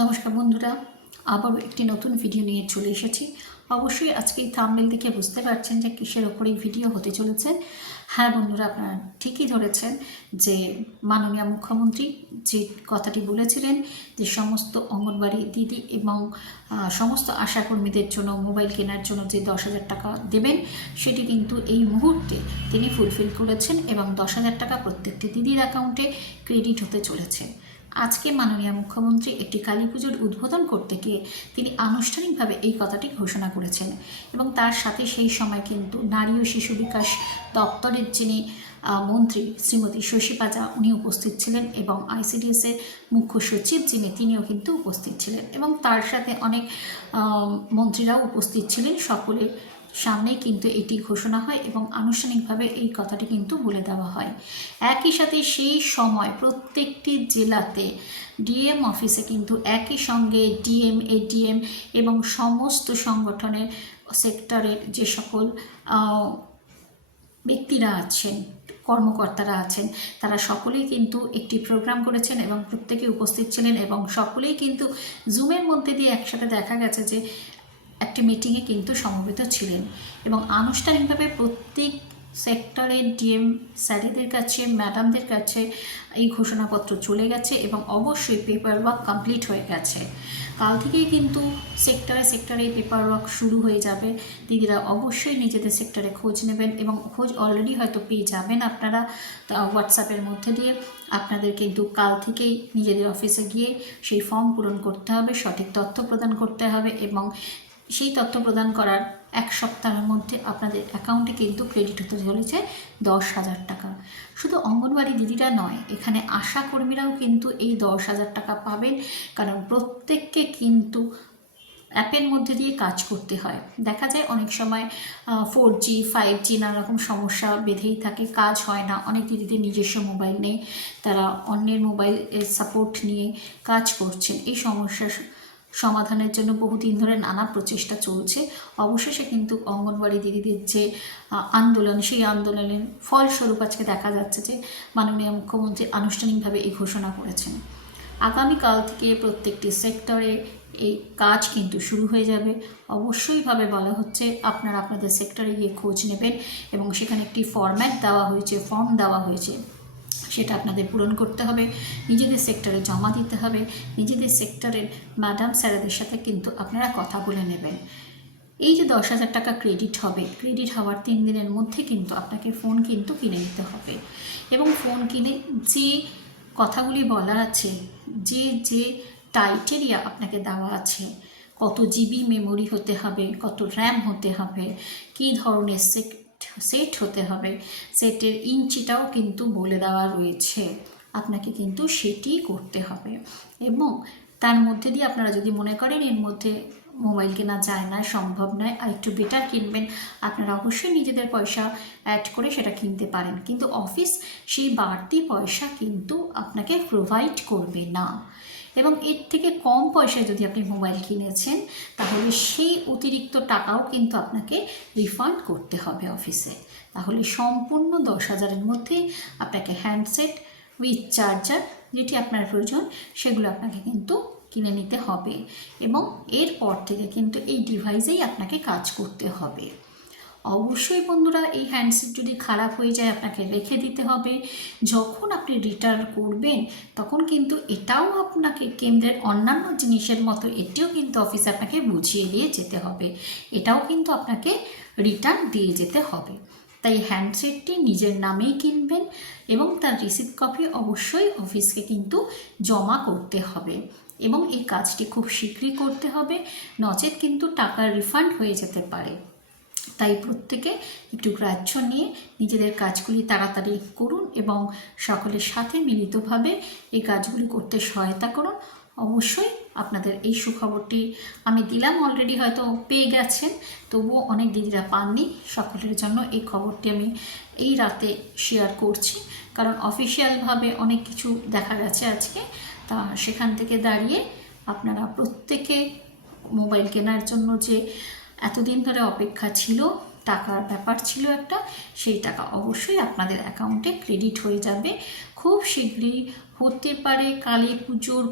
নমস্কার বন্ধুরা, আবারও একটি নতুন ভিডিও নিয়ে চলে এসেছি। অবশ্যই আজকে এই থাম্বনেল দেখে বুঝতে পারছেন যে কিসের ওপর এই ভিডিও হতে চলেছে। হ্যাঁ বন্ধুরা, আপনারা ঠিকই ধরেছেন যে মাননীয় মুখ্যমন্ত্রী যে কথাটি বলেছিলেন যে সমস্ত অঙ্গনবাড়ি দিদি এবং সমস্ত আশাকর্মীদের জন্য মোবাইল কেনার জন্য যে 10,000 টাকা দেবেন, সেটি কিন্তু এই মুহূর্তে তিনি ফুলফিল করেছেন এবং 10,000 টাকা প্রত্যেকটি দিদির অ্যাকাউন্টে ক্রেডিট হতে চলেছে। আজকে মাননীয় মুখ্যমন্ত্রী একটি কালী পুজোর উদ্বোধন করতে গিয়ে তিনি আনুষ্ঠানিকভাবে এই কথাটি ঘোষণা করেছেন এবং তার সাথে সেই সময় কিন্তু নারী ও শিশু বিকাশ দপ্তরের যিনি মন্ত্রী শ্রীমতী শশী পাজা উনি উপস্থিত ছিলেন এবং আইসিডিএসের মুখ্য সচিব তিনিও কিন্তু উপস্থিত ছিলেন এবং তার সাথে অনেক মন্ত্রীরাও উপস্থিত ছিলেন। সকলের সামনেই কিন্তু এটি ঘোষণা হয় এবং আনুষ্ঠানিকভাবে এই কথাটি কিন্তু বলে দেওয়া হয়। একই সাথে সেই সময় প্রত্যেকটি জেলাতে ডিএম অফিসে কিন্তু একই সঙ্গে ডিএম, এডিএম এবং সমস্ত সংগঠনের সেক্টরের যে সকল ব্যক্তিরা আছেন, কর্মকর্তারা আছেন, তারা সকলেই কিন্তু একটি প্রোগ্রাম করেছেন এবং প্রত্যেকে উপস্থিত ছিলেন এবং সকলেই কিন্তু জুমের মধ্যে দিয়ে একসাথে দেখা গেছে যে একটি মিটিংয়ে কিন্তু সমবেত ছিলেন এবং আনুষ্ঠানিকভাবে প্রত্যেক সেক্টরের ডিএম স্যারেদের কাছে, ম্যাডামদের কাছে এই ঘোষণাপত্র চলে গেছে এবং অবশ্যই পেপার ওয়ার্ক কমপ্লিট হয়ে গেছে। কাল থেকেই কিন্তু সেক্টরে পেপার ওয়ার্ক শুরু হয়ে যাবে। দিদিরা অবশ্যই নিজেদের সেক্টরে খোঁজ নেবেন এবং খোঁজ অলরেডি হয়তো পেয়ে যাবেন আপনারা হোয়াটসঅ্যাপের মধ্যে দিয়ে। আপনাদের কিন্তু কাল থেকেই নিজেদের অফিসে গিয়ে সেই ফর্ম পূরণ করতে হবে, সঠিক তথ্য প্রদান করতে হবে এবং সেই তথ্য প্রদান করার এক সপ্তাহের মধ্যে আপনাদের অ্যাকাউন্টে কিন্তু ক্রেডিট হতে চলেছে 10,000 টাকা। শুধু অঙ্গনওয়াড়ি দিদিরা নয়, এখানে আশা কর্মীরাও কিন্তু এই 10,000 টাকা পাবেন, কারণ প্রত্যেককে কিন্তু অ্যাপের মধ্যে দিয়ে কাজ করতে হয়। দেখা যায় অনেক সময় 4G 5G নানা রকম সমস্যা বেঁধেই থাকে, কাজ হয় না। অনেক দিদিদের নিজস্ব মোবাইল নেই, তারা অন্যের মোবাইল সাপোর্ট নিয়ে কাজ করছেন। এই সমস্যার সমাধানের জন্য বহুদিন ধরে নানা প্রচেষ্টা চলছে। অবশেষে কিন্তু অঙ্গনওয়াড়ি দিদিদের যে আন্দোলন, সেই আন্দোলনের ফলস্বরূপ আজকে দেখা যাচ্ছে যে মাননীয় মুখ্যমন্ত্রী আনুষ্ঠানিকভাবে এই ঘোষণা করেছেন। আগামীকাল থেকে প্রত্যেকটি সেক্টরে এই কাজ কিন্তু শুরু হয়ে যাবে। অবশ্যইভাবে বলা হচ্ছে আপনারা আপনাদের সেক্টরে গিয়ে খোঁজ নেবেন এবং সেখানে একটি ফর্ম দেওয়া হয়েছে, সেটা আপনাদের পূরণ করতে হবে, নিজেদের সেক্টরে জমা দিতে হবে। নিজেদের সেক্টরের ম্যাডাম স্যারেদের সাথে কিন্তু আপনারা কথা বলে নেবেন। এই যে 10,000 টাকা ক্রেডিট হবে, ক্রেডিট হওয়ার 3 দিনের মধ্যে কিন্তু আপনাকে ফোন কিন্তু কিনে নিতে হবে এবং ফোন কিনে যে কথাগুলি বলা আছে, যে টাইটেরিয়া আপনাকে দেওয়া আছে, কত জিবি মেমোরি হতে হবে, কত র্যাম হতে হবে, কী ধরনের সেট হতে হবে, সেটের ইঞ্চিটাও কিন্তু বলে দেওয়া রয়েছে। আপনাকে কিন্তু সেটি করতে হবে এবং তার মধ্যে দিয়ে আপনারা যদি মনে করেন এর মধ্যে মোবাইল কেনা যায় না, সম্ভব নয়, আর একটু বেটার কিনবেন, আপনারা অবশ্যই নিজেদের পয়সা অ্যাড করে সেটা কিনতে পারেন, কিন্তু অফিস সেই বাড়তি পয়সা কিন্তু আপনাকে প্রোভাইড করবে না। এবং এর থেকে কম পয়সায় যদি আপনি মোবাইল কিনেছেন, তাহলে সেই অতিরিক্ত টাকাও কিন্তু আপনাকে রিফান্ড করতে হবে অফিসে। তাহলে সম্পূর্ণ 10,000-এর মধ্যে আপনাকে হ্যান্ডসেট উইথ চার্জার যেটি আপনার প্রয়োজন সেগুলো আপনাকে কিন্তু কিনে নিতে হবে এবং এরপর থেকে কিন্তু এই ডিভাইসেই আপনাকে কাজ করতে হবে। অবশ্যই বন্ধুরা, এই হ্যান্ডসেট যদি খারাপ হয়ে যায় আপনাকে রেখে দিতে হবে। যখন আপনি রিটার্ন করবেন তখন কিন্তু এটাও আপনাকে কেন্দ্রের অন্যান্য জিনিসের মতো এটিও কিন্তু অফিসে আপনাকে বুঝিয়ে দিয়ে যেতে হবে, এটাও কিন্তু আপনাকে রিটার্ন দিয়ে যেতে হবে। তাই হ্যান্ডসেটটি নিজের নামেই কিনবেন এবং তার রিসিপ্ট কপি অবশ্যই অফিসকে কিন্তু জমা করতে হবে এবং এই কাজটি খুব শীঘ্রই করতে হবে, নচেত কিন্তু টাকা রিফান্ড হয়ে যেতে পারে। তাই প্রত্যেকে একটু গ্রাহ্য নিয়ে নিজেদের কাজগুলি তাড়াতাড়ি করুন এবং সকলের সাথে মিলিতভাবে এই কাজগুলি করতে সহায়তা করুন। অবশ্যই আপনাদের এই সুখবরটি আমি দিলাম, অলরেডি হয়তো পেয়ে গেছেন, তবুও অনেক দিদিরা পাননি। সকলের জন্য এই খবরটি আমি এই রাতে শেয়ার করছি, কারণ অফিসিয়ালভাবে অনেক কিছু দেখা গেছে আজকে, তা সেখান থেকে দাঁড়িয়ে আপনারা প্রত্যেকে মোবাইল কেনার জন্য যে এতদিন ধরে অপেক্ষা ছিল, টাকার ব্যাপার ছিল একটা, সেই টাকা অবশ্যই আপনাদের অ্যাকাউন্টে ক্রেডিট হয়ে যাবে। খুব শীঘ্রই হতে পারে, কালী পুজোর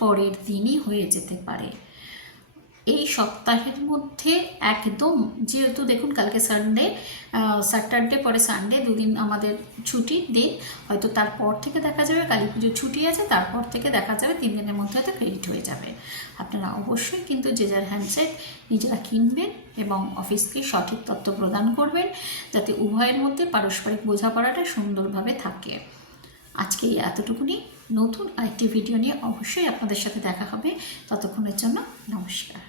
পরের দিনই হয়ে যেতে পারে। এই সপ্তাহের মধ্যে একদম, যেহেতু দেখুন কালকে সানডে, স্যাটারডে পরে সানডে, দুদিন আমাদের ছুটির দিন, হয়তো তারপর থেকে দেখা যাবে কালী পুজোর ছুটি আছে, তারপর থেকে দেখা যাবে 3 দিনের মধ্যে হয়তো ক্রেডিট হয়ে যাবে। আপনারা অবশ্যই কিন্তু যে যার হ্যান্ডসেট নিজেরা কিনবেন এবং অফিসকে সঠিক তথ্য প্রদান করবেন, যাতে উভয়ের মধ্যে পারস্পরিক বোঝাপড়াটা সুন্দরভাবে থাকে। আজকে এতটুকুনি। নতুন আরেকটি ভিডিও নিয়ে অবশ্যই আপনাদের সাথে দেখা হবে। ততক্ষণের জন্য নমস্কার।